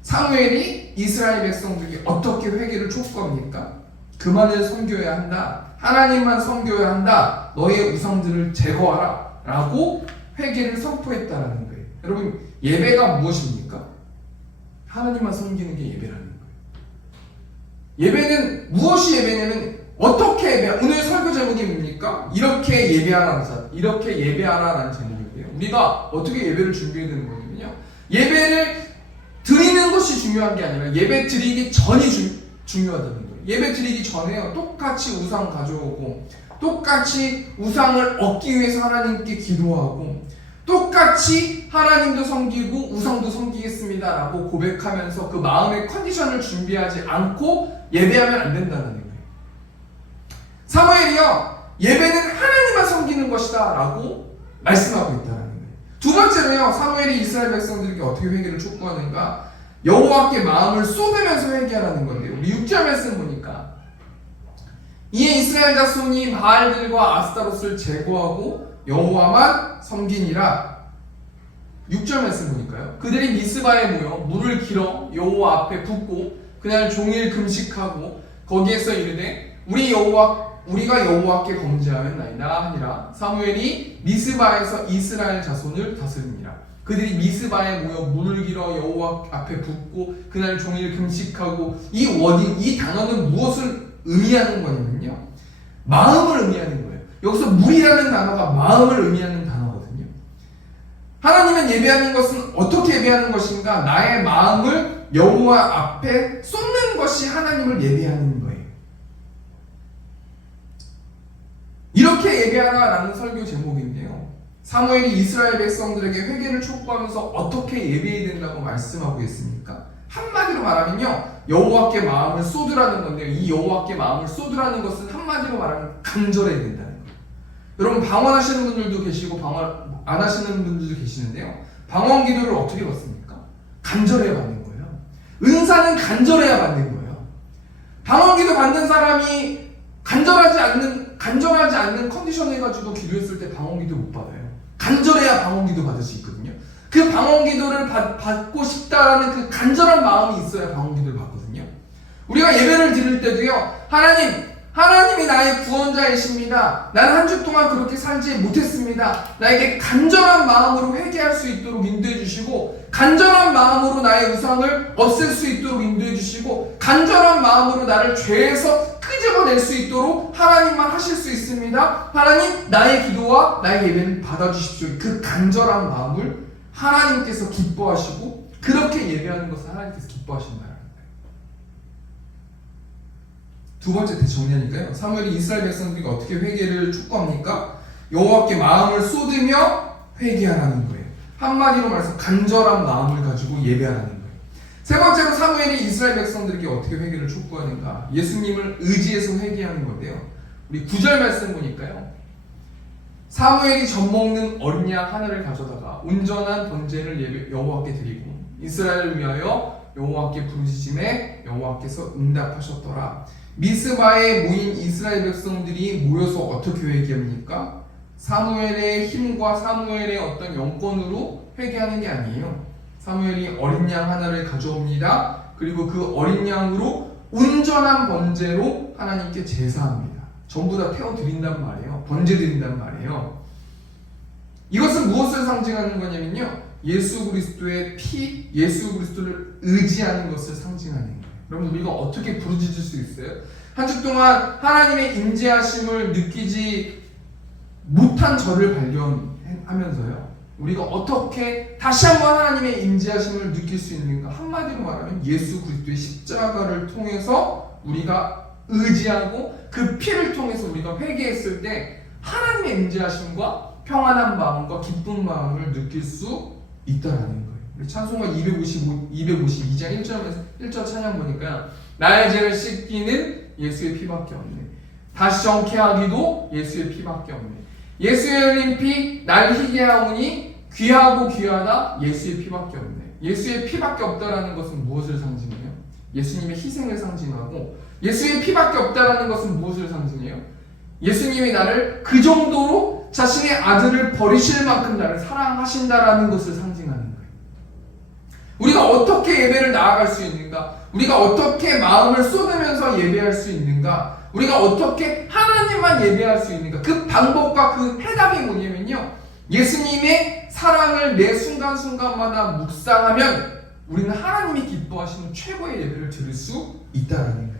사무엘이 이스라엘 백성들에게 어떻게 회개를 촉구합니까? 그만을 섬겨야 한다. 하나님만 섬겨야 한다. 너의 우상들을 제거하라. 라고 회개를 선포했다라는 거예요. 여러분, 예배가 무엇입니까? 하나님만 섬기는 게 예배라는 거예요. 예배는 무엇이 예배냐면 어떻게 예배? 오늘 설교 제목이 뭡니까? 이렇게 예배하라라는 제목인데요. 우리가 어떻게 예배를 준비해야 되는 거냐면요, 예배를 드리는 것이 중요한 게 아니라 예배 드리기 전이 중요하다는 거예요. 예배 드리기 전에요, 똑같이 우상 가져오고 똑같이 우상을 얻기 위해서 하나님께 기도하고 똑같이 하나님도 섬기고 우상도 섬기겠습니다 라고 고백하면서 그 마음의 컨디션을 준비하지 않고 예배하면 안 된다는 거예요. 사무엘이요, 예배는 하나님만 섬기는 것이다 라고 말씀하고 있다는 거예요. 두 번째로요, 사무엘이 이스라엘 백성들에게 어떻게 회개를 촉구하는가? 여호와께 마음을 쏟으면서 회개하라는 건데요. 우리 6절 말씀 보니까 이에 이스라엘 자손이 바알들과 아스타롯을 제거하고 여호와만 섬기니라. 6절 말씀 보니까요, 그들이 미스바에 모여 물을 길어 여호와 앞에 붓고 그날 종일 금식하고 거기에서 이르되 우리가 여호와께 범죄하였나이다 하니라. 사무엘이 미스바에서 이스라엘 자손을 다스립니다. 그들이 미스바에 모여 물을 길어 여호와 앞에 붓고 그날 종일 금식하고, 이 워딩, 이 단어는 무엇을 의미하는 거냐면요, 마음을 의미하는 거예요. 여기서 물이라는 단어가 마음을 의미하는 단어거든요. 하나님은 예배하는 것은 어떻게 예배하는 것인가? 나의 마음을 여호와 앞에 쏟는 것이 하나님을 예배하는 거예요. 이렇게 예배하라라는 설교 제목인데요, 사무엘이 이스라엘 백성들에게 회개를 촉구하면서 어떻게 예배해야 된다고 말씀하고 있습니까? 한마디로 말하면요, 여호와께 마음을 쏟으라는 건데요, 이 여호와께 마음을 쏟으라는 것은 한마디로 말하면 간절해야 된다는 거예요. 여러분, 방언하시는 분들도 계시고 방언 안 하시는 분들도 계시는데요, 방언 기도를 어떻게 받습니까? 간절해야 받는 거예요. 은사는 간절해야 받는 거예요. 방언 기도 받는 사람이 간절하지 않는 컨디션 해가지고 기도했을 때 방언기도 못 받아요. 간절해야 방언기도 받을 수 있거든요. 그 방언기도를 받고 싶다라는 그 간절한 마음이 있어야 방언기도를 받거든요. 우리가 예배를 드릴 때도요, 하나님이 나의 구원자이십니다. 나는 한 주 동안 그렇게 살지 못했습니다. 나에게 간절한 마음으로 회개할 수 있도록 인도해 주시고, 간절한 마음으로 나의 우상을 없앨 수 있도록 인도해 주시고, 간절한 마음으로 나를 죄에서 끄집어낼 수 있도록 하나님만 하실 수 있습니다. 하나님, 나의 기도와 나의 예배를 받아주십시오. 그 간절한 마음을 하나님께서 기뻐하시고, 그렇게 예배하는 것을 하나님께서 기뻐하신다. 두 번째 대정리하니까요. 사무엘이 이스라엘 백성들이 어떻게 회개를 촉구합니까? 여호와께 마음을 쏟으며 회개하라는 거예요. 한마디로 말해서 간절한 마음을 가지고 예배하라는 거예요. 세 번째로 사무엘이 이스라엘 백성들에게 어떻게 회개를 촉구하는가? 예수님을 의지해서 회개하는 건데요. 우리 9절 말씀 보니까요. 사무엘이 젖먹는 어린 양 하나를 가져다가 온전한 번제를 여호와께 드리고 이스라엘을 위하여 여호와께 부르짖음에 여호와께서 응답하셨더라. 미스바에 모인 이스라엘 백성들이 모여서 어떻게 회개합니까? 사무엘의 힘과 사무엘의 어떤 영권으로 회개하는 게 아니에요. 사무엘이 어린 양 하나를 가져옵니다. 그리고 그 어린 양으로 온전한 번제로 하나님께 제사합니다. 전부 다 태워드린단 말이에요. 번제 드린단 말이에요. 이것은 무엇을 상징하는 거냐면요, 예수 그리스도의 피, 예수 그리스도를 의지하는 것을 상징하는 거예요. 여러분, 우리가 어떻게 부르짖을 수 있어요? 한 주 동안 하나님의 임재하심을 느끼지 못한 저를 발견하면서요, 우리가 어떻게 다시 한번 하나님의 임재하심을 느낄 수 있는가? 한마디로 말하면 예수 그리스도의 십자가를 통해서 우리가 의지하고 그 피를 통해서 우리가 회개했을 때 하나님의 임재하심과 평안한 마음과 기쁜 마음을 느낄 수 있다라는 거예요. 우리 찬송가 252장 1절 찬양 보니까 나의 죄를 씻기는 예수의 피밖에 없네. 다시 정케 하기도 예수의 피밖에 없네. 예수의 흘린 피 날 희게 하오니 귀하고 귀하다 예수의 피밖에 없네. 예수의 피밖에 없다라는 것은 무엇을 상징해요? 예수님의 희생을 상징하고, 예수의 피밖에 없다라는 것은 무엇을 상징해요? 예수님이 나를 그 정도로 자신의 아들을 버리실 만큼 나를 사랑하신다라는 것을 상징하는 거예요. 우리가 어떻게 예배를 나아갈 수 있는가? 우리가 어떻게 마음을 쏟으면서 예배할 수 있는가? 우리가 어떻게 하나님만 예배할 수 있는가? 그 방법과 그 해답이 뭐냐면요, 예수님의 사랑을 매 순간순간마다 묵상하면 우리는 하나님이 기뻐하시는 최고의 예배를 드릴 수 있다는 거예요.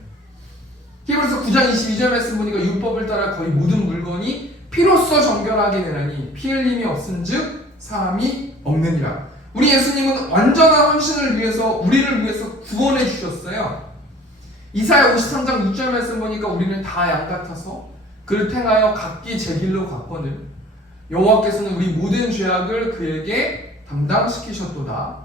히브리서 9장 22절 말씀 보니까 율법을 따라 거의 모든 물건이 피로써 정결하게 되나니 피 흘림이 없은즉 사함이 없느니라. 우리 예수님은 완전한 헌신을 위해서, 우리를 위해서 구원해 주셨어요. 이사야 53장 6절 말씀 보니까 우리는 다 양 같아서 그를 행하여 각기 제 길로 갔거늘 여호와께서는 우리 모든 죄악을 그에게 담당시키셨도다.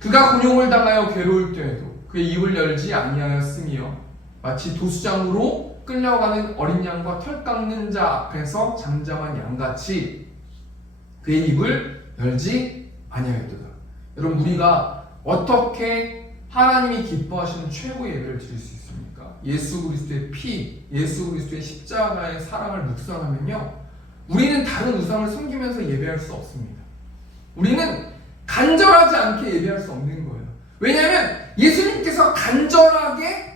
그가 곤욕을 당하여 괴로울 때에도 그의 입을 열지 아니하였으며 마치 도수장으로 끌려가는 어린 양과 털 깎는 자 앞에서 잠잠한 양같이 그의 입을 열지 아니하였도다. 여러분, 우리가 어떻게 하나님이 기뻐하시는 최고의 예배를 드릴 수 있습니까? 예수 그리스도의 피, 예수 그리스도의 십자가의 사랑을 묵상하면요, 우리는 다른 우상을 섬기면서 예배할 수 없습니다. 우리는 간절하지 않게 예배할 수 없는 거예요. 왜냐하면 예수님께서 간절하게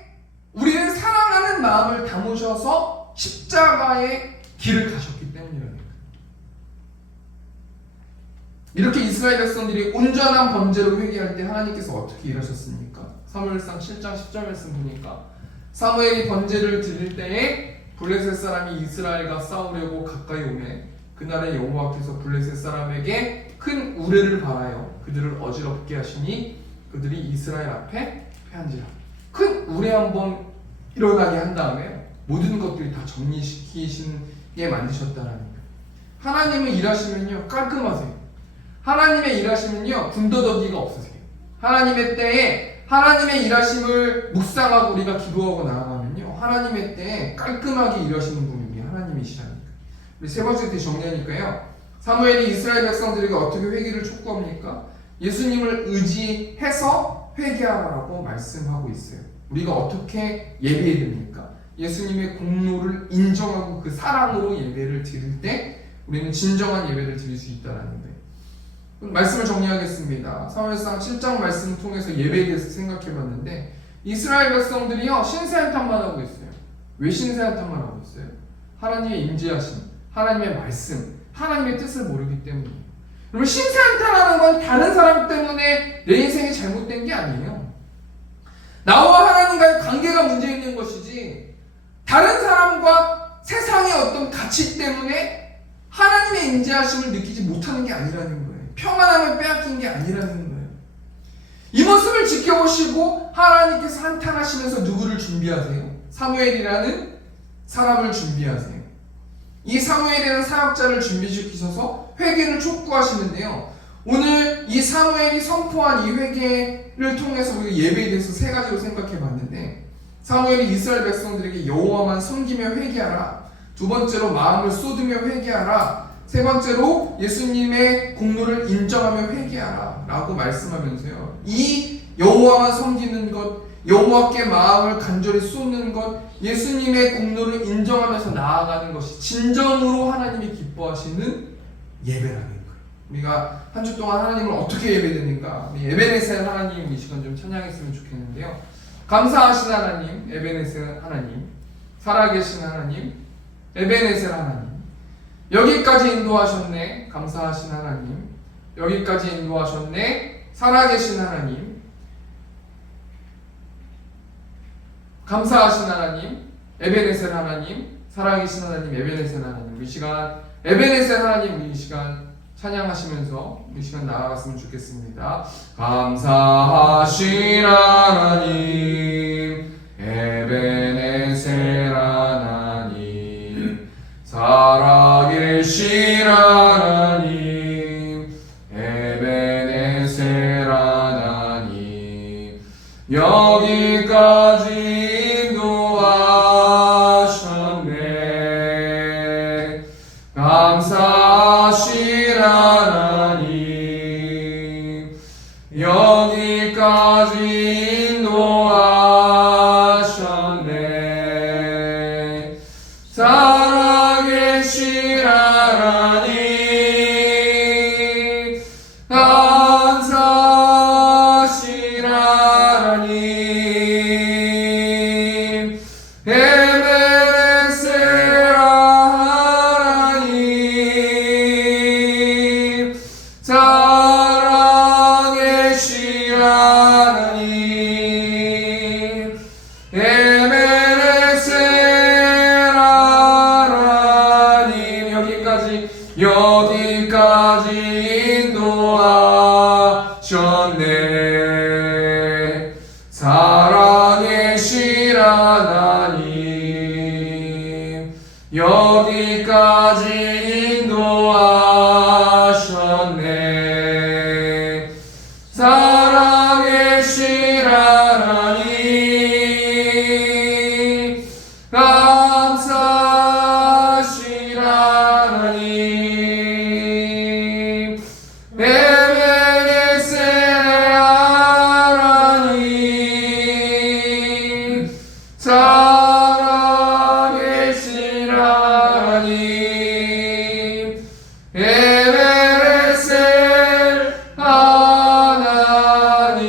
우리를 사랑하는 마음을 담으셔서 십자가의 길을 가셨기 때문이라는 거예요. 이렇게 이스라엘 백성들이 온전한 범죄로 회개할 때 하나님께서 어떻게 일하셨습니까? 사무엘상 7장 10절 말씀 보니까 사무엘이 번제를 드릴 때에 블레셋 사람이 이스라엘과 싸우려고 가까이 오매 그날에 여호와께서 블레셋 사람에게 큰 우레를 발하여 그들을 어지럽게 하시니 그들이 이스라엘 앞에 패한지라. 큰 우레 한번 일어나게 한 다음에 모든 것들이 다 정리시키시게 만드셨다라는 거예요. 하나님은 일하시면요 깔끔하세요. 하나님의 일하시면요 군더더기가 없으세요. 하나님의 때에 하나님의 일하심을 묵상하고 우리가 기도하고 나아가면요 하나님의 때에 깔끔하게 일하시는 분이 하나님이시라니까. 우리 세 번째 때 정리하니까요, 사무엘이 이스라엘 백성들에게 어떻게 회개를 촉구합니까? 예수님을 의지해서 회개하라고 말씀하고 있어요. 우리가 어떻게 예배해야 됩니까? 예수님의 공로를 인정하고 그 사랑으로 예배를 드릴 때 우리는 진정한 예배를 드릴 수 있다는 거예요. 말씀을 정리하겠습니다. 사무엘상 7장 말씀을 통해서 예배에 대해서 생각해봤는데 이스라엘 백성들이요 신세 한탄만 하고 있어요. 왜 신세 한탄만 하고 있어요? 하나님의 임재하심, 하나님의 말씀, 하나님의 뜻을 모르기 때문이에요. 그러면 신세 한탄하는 건 다른 사람 때문에 내 인생이 잘못된 게 아니에요. 나와 하나님과의 관계가 문제 있는 것이지 다른 사람과 세상의 어떤 가치 때문에 하나님의 임재하심을 느끼지 못하는 게 아니라는 거예요. 평안함을 빼앗긴 게 아니라는 거예요. 이 모습을 지켜보시고 하나님께서 한탄하시면서 누구를 준비하세요? 사무엘이라는 사람을 준비하세요. 이 사무엘이라는 사역자를 준비시키셔서 회개를 촉구하시는데요. 오늘 이 사무엘이 선포한 이 회개를 통해서 우리가 예배에 대해서 세 가지로 생각해 봤는데 사무엘이 이스라엘 백성들에게 여호와만 섬기며 회개하라. 두 번째로 마음을 쏟으며 회개하라. 세 번째로 예수님의 공로를 인정하며 회개하라 라고 말씀하면서요. 이 여호와만 섬기는 것, 여호와께 마음을 간절히 쏟는 것, 예수님의 공로를 인정하면서 나아가는 것이 진정으로 하나님이 기뻐하시는 예배라는 거예요. 우리가 한 주 동안 하나님을 어떻게 예배드립니까? 에베네셀 하나님 이 시간 좀 찬양했으면 좋겠는데요. 감사하신 하나님, 에베네셀 하나님, 살아계신 하나님, 에베네셀 하나님, 여기까지 인도하셨네. 감사하신 하나님, 여기까지 인도하셨네. 살아계신 하나님, 감사하신 하나님, 에베네셀 하나님, 살아계신 하나님, 에베네셀 하나님. 이 시간 에베네셀 하나님 이 시간 찬양하시면서 이 시간 나아갔으면 좋겠습니다. 감사하신 하나님, 에베네셀 하나님, 살아계신 하나님, 에베네셀 하나님, 여기까지 인도하셨네. 감사하신 하나님, 여기까지 인도하셨네. 살아계신 하나님, 감사하신 하나님, 에베네셀 하나님, 살아계신 하나님, 에베네셀 하나님, 여기까지 인도하셨네. 살아계신 하나님, 여기까지 인도하셨네. 살아계신 하나님, 감사하신 하나님, 에베네셀 하나님, 살아계신 하나님, 에베네셀 하나님.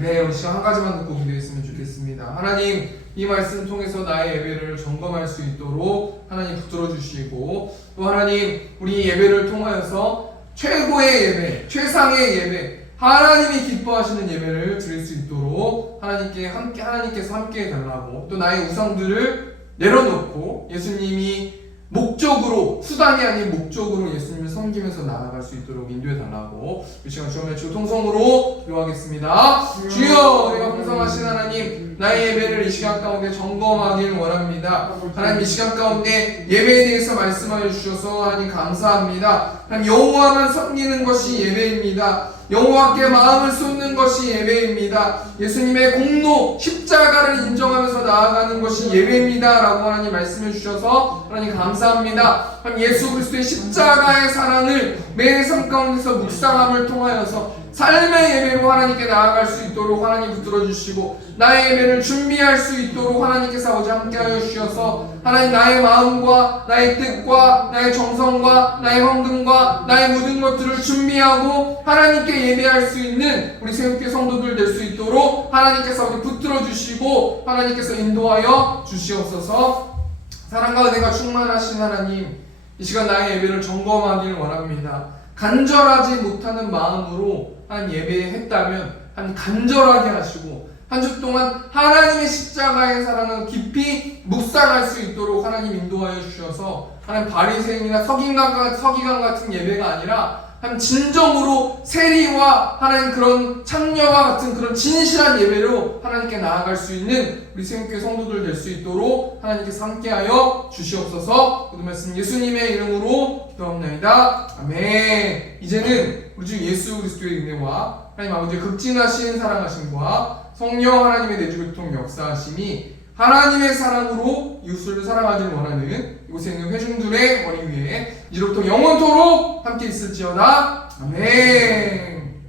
네, 우리 시간 한 가지만 듣고 기도했으면 좋겠습니다. 하나님, 이 말씀 통해서 나의 예배를 점검할 수 있도록 하나님 붙들어 주시고, 또 하나님 우리 예배를 통하여서 최고의 예배, 최상의 예배, 하나님이 기뻐하시는 예배를 드릴 수 있도록 하나님께서 함께 해달라고, 또 나의 우상들을 내려놓고 예수님이 목적으로, 수단이 아닌 목적으로 예수님을 섬기면서 나아갈 수 있도록 인도해달라고 이 시간 주여 외치고 통성으로 기도하겠습니다. 주여, 내가 풍성하신 하나님, 나의 예배를 이 시간 가운데 점검하길 원합니다. 하나님, 이 시간 가운데 예배에 대해서 말씀하여 주셔서 하나님 감사합니다. 하나님, 여호와만 섬기는 것이 예배입니다. 여호와께 마음을 쏟는 것이 예배입니다. 예수님의 공로, 십자가를 인정하면서 나아가는 것이 예배입니다 라고 하나님 말씀해 주셔서 하나님 감사합니다. 감사합니다. 예수 그리스도의 십자가의 사랑을 매 삶 가운데서 묵상함을 통하여서 삶의 예배로 하나님께 나아갈 수 있도록 하나님 붙들어 주시고 나의 예배를 준비할 수 있도록 하나님께서 아버지 함께하여 주셔서 하나님 나의 마음과 나의 뜻과 나의 정성과 나의 헌금과 나의 모든 것들을 준비하고 하나님께 예배할 수 있는 우리 새롭게 성도들 될 수 있도록 하나님께서 우리 붙들어 주시고 하나님께서 인도하여 주시옵소서. 사랑과 은혜가 충만하신 하나님, 이 시간 나의 예배를 점검하기를 원합니다. 간절하지 못하는 마음으로 한 예배했다면 한 간절하게 하시고 한 주 동안 하나님의 십자가의 사랑을 깊이 묵상할 수 있도록 하나님 인도하여 주셔서 하나님 바리새인이나 서기관 같은 예배가 아니라 한 진정으로 세리와 하나님 그런 창녀와 같은 그런 진실한 예배로 하나님께 나아갈 수 있는 우리 새롭게 성도들 될 수 있도록 하나님께서 함께하여 주시옵소서. 모든 말씀 예수님의 이름으로 기도합나이다. 아멘. 이제는 우리 주 예수 그리스도의 은혜와 하나님 아버지의 극진하신 사랑하심과 성령 하나님의 내주교통 역사하심이 하나님의 사랑으로 이웃을 사랑하길 원하는 이곳에 있는 회중들의 머리 위에 이제부터 영원토록 함께 있을지어다. 아멘.